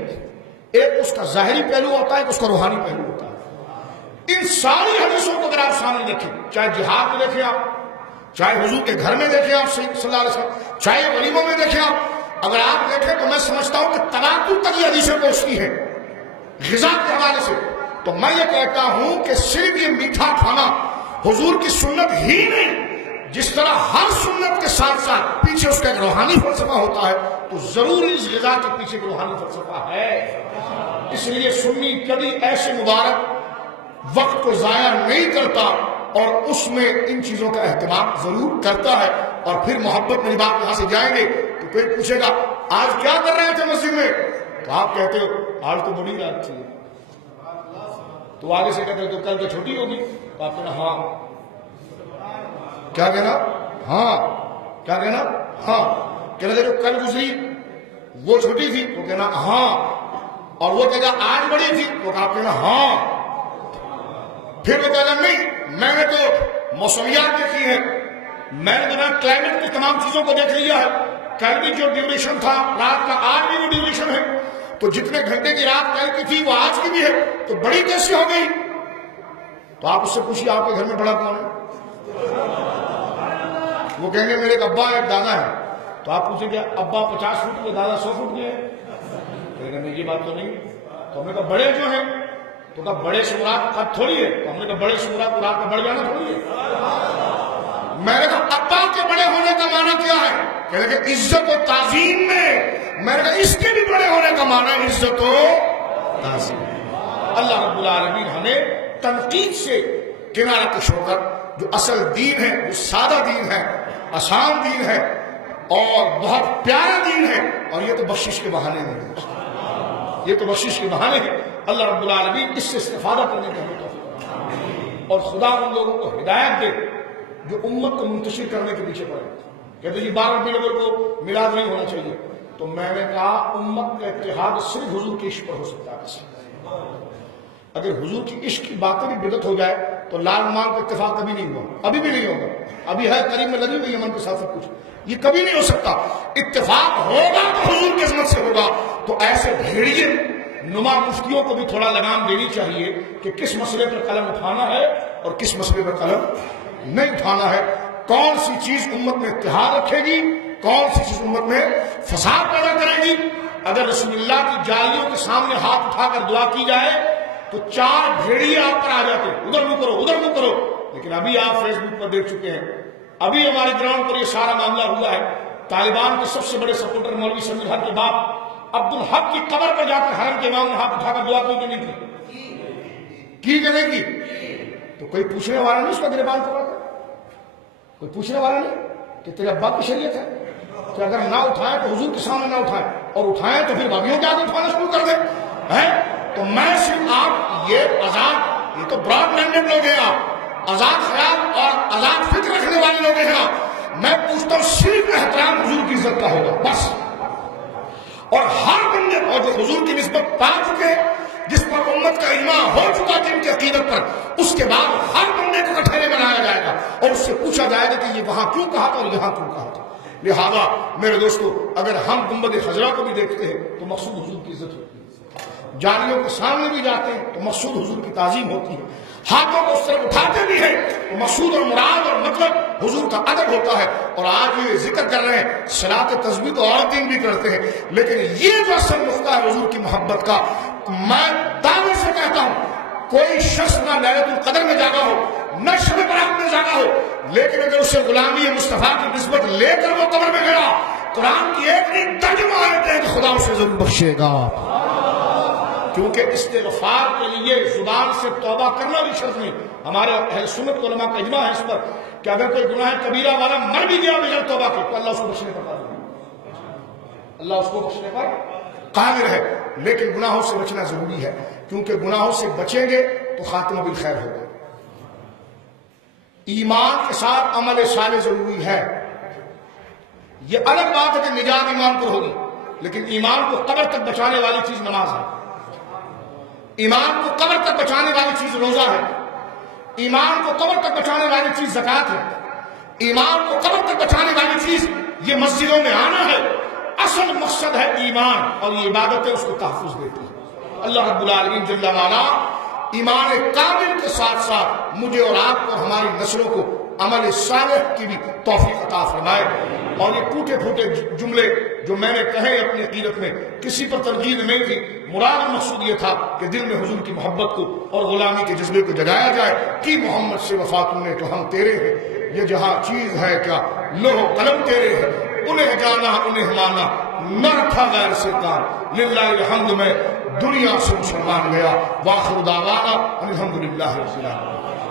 ایک اس کا ظاہری پہلو ہوتا ہے، ایک اس کا روحانی پہلو ہوتا ہے۔ ان ساری حدیثوں کو اگر آپ سامنے رکھیں، چاہے جہاد میں دیکھیں آپ، چاہے حضور کے گھر میں دیکھیں آپ صلی اللہ علیہ وسلم، چاہے ولیموں میں دیکھیں آپ، اگر آپ دیکھیں تو میں سمجھتا ہوں کہ تناقض تک یہ حدیثیں پہنچتی ہیں غذا کے حوالے سے۔ تو میں یہ کہتا ہوں کہ صرف یہ میٹھا کھانا حضور کی سنت ہی نہیں، جس طرح ہر سنت کے ساتھ ساتھ پیچھے اس کا ایک روحانی فلسفہ ہوتا ہے، تو ضرور اس غذا کے پیچھے ایک روحانی فلسفہ ہے۔ اس لیے سنی کبھی ایسے مبارک وقت کو ضائع نہیں کرتا اور اس میں ان چیزوں کا اہتمام ضرور کرتا ہے۔ اور پھر محبت میری بات یہاں سے جائیں گے تو کوئی پوچھے گا آج کیا کر رہے تھے مسجد میں، تو آپ کہتے ہو آج تو بڑی رات تھی، تو آگے سے کہتے ہو تو کل تو چھوٹی ہوگی، تو آپ کہنا ہاں، کیا کہنا ہاں، کیا کہنا ہاں، کہنا جو کل گزری وہ چھوٹی تھی، تو کہنا ہاں، اور وہ کہنا آج بڑی تھی، تو آپ کہنا ہاں۔ پھر وہ کہنا نہیں میں نے تو موسمیات دیکھی ہے، میں نے تو کلائمیٹ کی تمام چیزوں کو دیکھ لیا ہے، کل بھی جو ڈیوریشن تھا رات کا آج بھی وہ ڈیوریشن ہے، تو جتنے گھنٹے کی رات کل کی تھی وہ آج کی بھی ہے، تو بڑی کیسی ہو گئی؟ تو آپ اس سے پوچھیے آپ کے گھر میں بڑا کون ہے؟ وہ کہیں گے میرے ایک ابا ایک دادا ہے، تو آپ پوچھیں گے ابا 50 فٹ کے دادا 100 فٹ کے ہیں؟ کہیں گے نہیں یہ بات تو نہیں۔ تو ہم نے کہا بڑے جو ہیں، تو کہا بڑے سے مراد قد تھوڑی ہے، تو ہم نے کہا بڑے سے مراد رات کا بڑھ جانا تھوڑی ہے۔ میں نے کہا ابا کے بڑے ہونے کا معنی کیا ہے؟ کہنے کہ عزت و تعظیم میں۔ میں نے کہا اس کے بھی بڑے ہونے کا معنی ہے عزت و تعظیم۔ اللہ رب العالمین ہمیں تنقید سے کنارہ کش ہو کر جو اصل دین ہے، جو سادہ دین ہے، آسان دین ہے اور بہت پیارا دین ہے، اور یہ تو بخشش کے بہانے نہیں ہے، یہ تو بخشش کے بہانے ہیں۔ اللہ رب العالمین اس سے استفادہ کرنے کا ہمیں توفیق عطا، اور خدا ان لوگوں کو ہدایت دے جو امت کو منتشر کرنے کے پیچھے پڑے۔ کہتے جی 12 ربیع الاول کو میلاد نہیں ہونا چاہیے، تو میں نے کہا امت کا اتحاد صرف حضور کے عشق پر ہو سکتا ہے۔ اگر حضور کی عشق کی باتیں بھی بدعت ہو جائے تو لال مال کا اتفاق کبھی نہیں ہوا، ابھی بھی نہیں ہوگا، ابھی ہے قریب میں لگی ہوئی یمن کے ساتھ سب کچھ، یہ کبھی نہیں ہو سکتا۔ اتفاق ہوگا تو حضور کی عظمت سے ہوگا۔ تو ایسے بھیڑیے نما مفتیوں کو بھی تھوڑا لگام دینی چاہیے کہ کس مسئلے پر قلم اٹھانا ہے اور کس مسئلے پر قلم نہیں اٹھانا ہے، کون سی چیز امت میں اتحاد رکھے گی، کون سی چیز امت میں فساد پیدا کرے گی۔ اگر رسول اللہ کی جالیوں کے سامنے ہاتھ اٹھا کر دعا کی جائے تو 4 بھیڑیے آپ پر آ جاتے، ادھر منہ کرو ادھر منہ کرو۔ لیکن ابھی آپ فیس بک پر دیکھ چکے ہیں، ابھی ہمارے گراؤنڈ پر یہ سارا معاملہ ہوا ہے۔ طالبان کے سب سے بڑے سپورٹر مولوی سمیع الحق کے باپ عبدالحق کی قبر پر جا کر حرم کے امام نے ہاتھ اٹھا کر دعا کی کہ نہیں کی کہ نہیں کی؟ تو کوئی پوچھنے والا نہیں اس کا گریبان پکڑ کر، کوئی پوچھنے والا نہیں کہ تیرے ابا کی شریعت ہے کہ اگر نہ اٹھائیں تو حضور کے سامنے نہ اٹھائیں، اور اٹھائیں تو پھر بھابھیوں کے آگے اٹھانا شروع کر دیں۔ تو میں صرف آپ یہ آزاد، یہ تو براڈ مائنڈڈ لوگ ہیں، آپ آزاد خیال اور آزاد فکر رکھنے والے لوگ ہیں آپ۔ میں پوچھتا ہوں صرف احترام حضور کی عزت کا ہوگا بس، اور ہر بندے کو جو حضور کی نسبت پا چکے، جس پر امت کا اجماع ہو چکا جن کی عقیدت پر، اس کے بعد ہر بندے کو کٹہرے بنایا جائے گا اور اس سے پوچھا جائے گا کہ یہ وہاں کیوں کہا تھا اور یہاں کیوں کہا تھا۔ لہذا میرے دوستو، اگر ہم گنبد خضرا کو بھی دیکھتے ہیں تو مقصود حضور کی عزت ہوتی ہے، جالیوں کے سامنے بھی جاتے ہیں تو مقصود حضور کی تعظیم ہوتی ہے، ہاتھوں کو اس طرح اٹھاتے بھی ہیں تو مقصود اور مراد اور مطلب حضور کا ادب ہوتا ہے۔ اور آج یہ ذکر کر رہے ہیں صلاۃ تسبیح تو اور دن بھی کرتے ہیں، لیکن یہ جو اصل نقطہ ہے حضور کی محبت کا، میں دعوے سے کہتا ہوں کوئی شخص نہ لیلۃ القدر میں جاگا ہو نہ شب برات میں جاگا ہو، لیکن اگر اسے غلامی مصطفیٰ کی نسبت لے کر وہ قبر میں گیا، قرآن کی ایک نہیں ترجمہ آیت ہے کہ خدا اسے ضرور بخشے گا۔ کیونکہ استغفار کے لیے زبان سے توبہ کرنا بھی شرط نہیں. ہمارے اہل سنت علماء کا اجماع ہے اس پر کہ اگر کوئی گناہ کبیرہ والا مر بھی گیا بغیر توبہ کے تو اللہ اس کو بخشنے پر قادر ہے. اللہ اس کو بخشنے پر قادر ہے. لیکن گناہوں سے بچنا ضروری ہے، کیونکہ گناہوں سے بچیں گے تو خاتمہ بالخیر ہوگا. ایمان کے ساتھ عمل صالح ضروری ہے. یہ الگ بات ہے کہ نجات ایمان پر ہوگی، لیکن ایمان کو قبر تک بچانے والی چیز نماز ہے. ایمان کو قبر تک بچانے والی چیز روزہ ہے. ایمان کو قبر تک بچانے والی چیز زکوٰۃ ہے. ایمان کو قبر تک بچانے والی چیز یہ مسجدوں میں آنا ہے. اصل مقصد ہے ایمان، اور یہ عبادتیں اس کو تحفظ دیتی ہیں. اللہ رب العالمین جل وعلا ایمان کامل کے ساتھ ساتھ مجھے اور آپ کو اور ہماری نسلوں کو عمل صالح کی بھی توفیق عطا فرمائے. اور یہ ٹوٹے پھوٹے جملے جو میں نے کہے اپنی عقیدت میں کسی پر تنقید نہیں تھی. مراد مقصود یہ تھا کہ دل میں حضور کی محبت کو اور غلامی کے جذبے کو جگایا جائے کہ محمد سے وفا تم نے تو ہم تیرے ہیں. یہ جہاں چیز ہے کیا لوح قلم تیرے ہے. انہیں جانا انہیں مانا نہ تھا غیر سے کام. للہ الحمد میں دنیا سے مسلمان گیا. واخر دعوانا الحمدللہ رب العالمین.